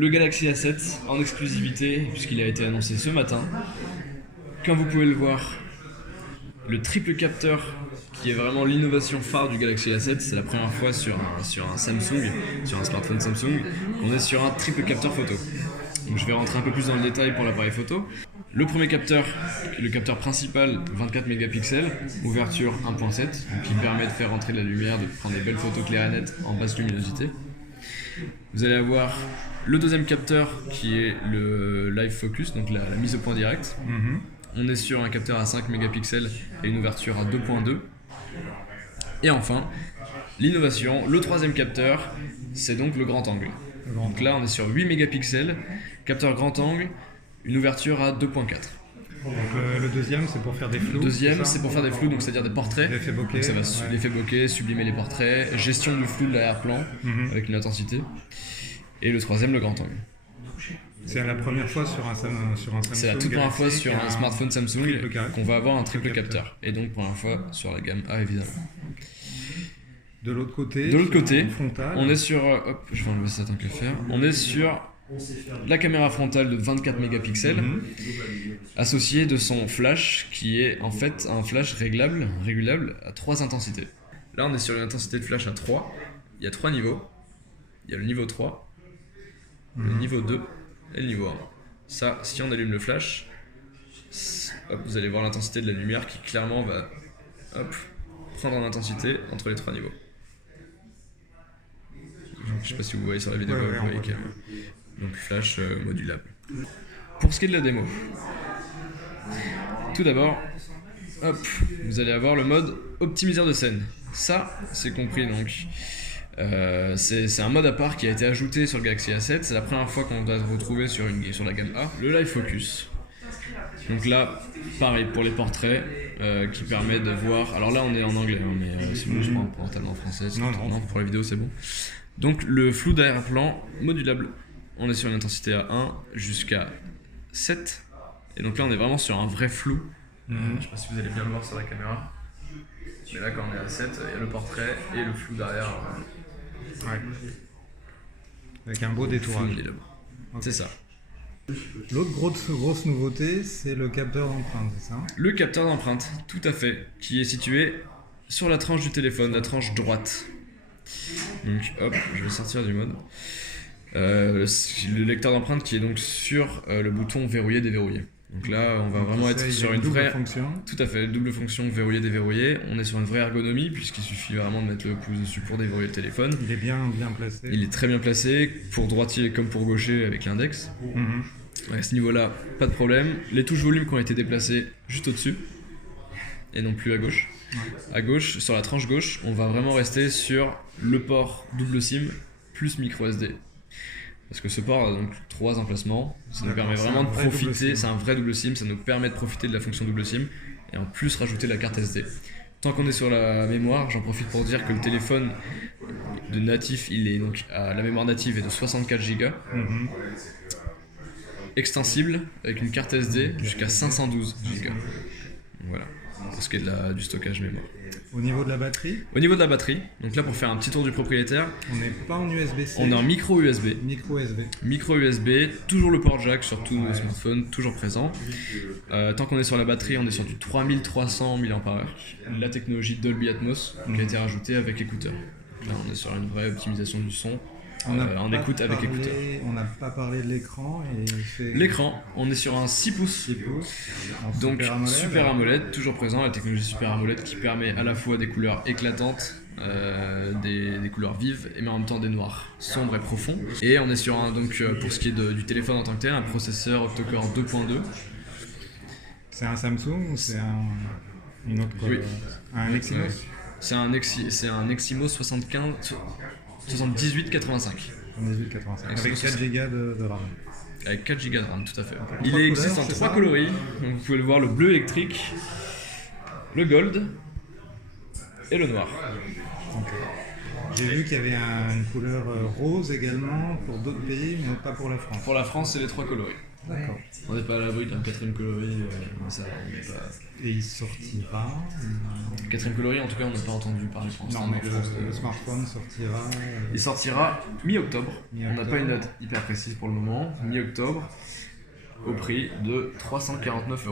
le Galaxy A7 en exclusivité, puisqu'il a été annoncé ce matin. Comme vous pouvez le voir, le triple capteur qui est vraiment l'innovation phare du Galaxy A7, c'est la première fois sur un Samsung, sur un smartphone Samsung, qu'on est sur un triple capteur photo. Donc je vais rentrer un peu plus dans le détail pour l'appareil photo. Le premier capteur, le capteur principal, 24 mégapixels, ouverture 1.7, qui permet de faire rentrer de la lumière, de prendre des belles photos claires et nettes en basse luminosité. Vous allez avoir le deuxième capteur qui est le Live Focus, donc la mise au point direct. On est sur un capteur à 5 mégapixels et une ouverture à 2.2. Et enfin, l'innovation, le troisième capteur, c'est donc le grand angle. Donc là, on est sur 8 mégapixels, capteur grand angle, une ouverture à 2.4. Donc le deuxième, c'est pour faire des flous. Le deuxième, c'est pour faire des flous, donc c'est-à-dire des portraits. L'effet bokeh. Donc ça va l'effet bokeh, sublimer les portraits, gestion du flou de l'arrière-plan avec une intensité. Et le troisième, le grand angle. C'est la première fois sur un Samsung. C'est la toute première fois sur un smartphone Samsung qu'on va avoir un triple capteur. capteur. Et donc, première fois sur la gamme A, évidemment. De l'autre côté, frontal, on est sur... hop, je vais enlever ça tant qu'à faire. On est sur la caméra frontale de 24 mégapixels, associée de son flash, qui est en fait un flash régulable à 3 intensités. Là, on est sur une intensité de flash à 3. Il y a 3 niveaux. Il y a le niveau 3, le niveau 2 et le niveau 1. Ça, si on allume le flash, hop, vous allez voir l'intensité de la lumière qui clairement va prendre en intensité entre les 3 niveaux. Je sais pas si vous voyez sur la vidéo, vous voyez qu'il y a donc flash modulable. Pour ce qui est de la démo, tout d'abord, vous allez avoir le mode optimiseur de scène. Ça, c'est compris donc. C'est un mode à part qui a été ajouté sur le Galaxy A7. C'est la première fois qu'on va se retrouver sur la gamme A. Le Live Focus. Donc là, pareil pour les portraits, qui permet de voir. Alors là, on est en anglais, mais si vous voulez, je prends totalement en français. Non, pour la vidéo, c'est bon. Donc le flou d'arrière-plan modulable. On est sur une intensité à 1 jusqu'à 7. Et donc là, on est vraiment sur un vrai flou. Je sais pas si vous allez bien le voir sur la caméra. Mais là, quand on est à 7, il y a le portrait et le flou derrière. Avec un beau détourage. Okay. C'est ça. L'autre grosse nouveauté, c'est le capteur d'empreinte, c'est ça? Le capteur d'empreinte, tout à fait, qui est situé sur la tranche du téléphone, la tranche droite. Donc hop, je vais sortir du mode. Le lecteur d'empreinte qui est donc sur le bouton verrouiller déverrouiller. Donc là, on va vraiment être sur une vraie fonction. Tout à fait, double fonction verrouiller déverrouiller. On est sur une vraie ergonomie puisqu'il suffit vraiment de mettre le pouce dessus pour déverrouiller le téléphone. Il est bien placé. Il est très bien placé pour droitier comme pour gaucher avec l'index. À ce niveau-là, pas de problème. Les touches volume qui ont été déplacées juste au-dessus et non plus à gauche. À gauche, sur la tranche gauche, on va vraiment rester sur le port double SIM plus micro SD. Parce que ce port a donc 3 emplacements, ça nous permet vraiment de profiter, c'est un vrai double SIM, ça nous permet de profiter de la fonction double SIM et en plus rajouter la carte SD. Tant qu'on est sur la mémoire, j'en profite pour dire que le téléphone de natif, il est donc la mémoire native est de 64 Go, extensible avec une carte SD jusqu'à 512 Go. Voilà, pour ce qui est du stockage mémoire. Au niveau de la batterie? Au niveau de la batterie, donc là pour faire un petit tour du propriétaire, on n'est pas en USB-C. On est en micro USB. Micro USB, toujours le port jack sur tous nos smartphones, toujours présent. Tant qu'on est sur la batterie, on est sur du 3300 mAh. La technologie Dolby Atmos qui a été rajoutée avec écouteurs. Là on est sur une vraie optimisation du son. On écoute avec écouteurs. On n'a pas parlé de l'écran. L'écran, on est sur un 6 pouces. Donc Super AMOLED, toujours présent, la technologie Super AMOLED qui permet à la fois des couleurs éclatantes, des couleurs vives, mais en même temps des noirs sombres et profonds. Et on est sur pour ce qui est du téléphone en tant que tel, un processeur octa-core 2.2. C'est un Samsung ou c'est une autre un Exynos? C'est un Exynos 7885. Avec 4 Go de RAM. Avec 4 Go de RAM, tout à fait. Il existe en 3 coloris. Donc vous pouvez le voir, le bleu électrique, le gold et le noir. J'ai vu qu'il y avait une couleur rose également pour d'autres pays, mais pas pour la France. Pour la France, c'est les 3 coloris. D'accord. On n'est pas à l'abri d'un quatrième coloris, ça, on n'est pas... Et il sortira. Le quatrième coloris, en tout cas, on n'a pas entendu parler pour l'instant. Non, mais en France le smartphone sortira. Il sortira mi-octobre. On n'a Mi-octobre. pas une date hyper précise pour le moment. Mi-octobre, au prix de 349 €.